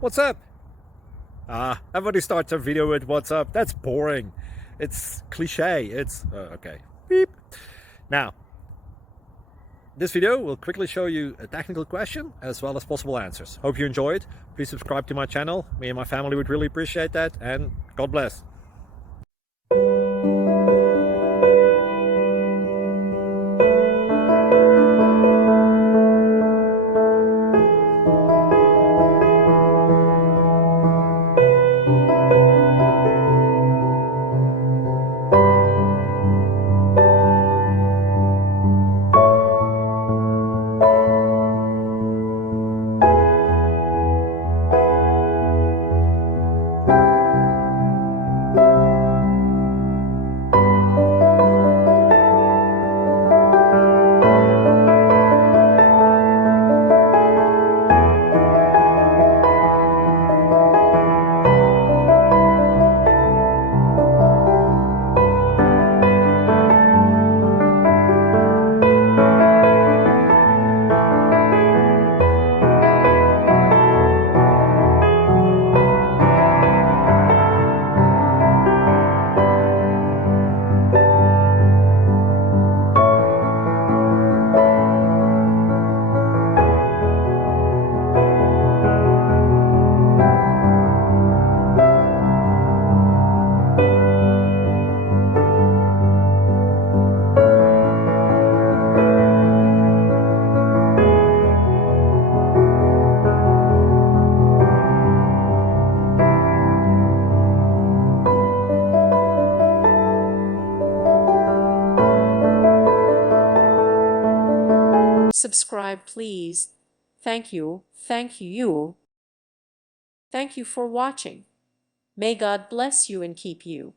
What's up? Everybody starts their video with what's up. That's boring. It's cliche. It's okay. Beep. Now, this video will quickly show you a technical question as well as possible answers. Hope you enjoyed. Please subscribe to my channel. Me and my family would really appreciate that, and God bless. Subscribe, please. Thank you. Thank you. Thank you for watching. May God bless you and keep you.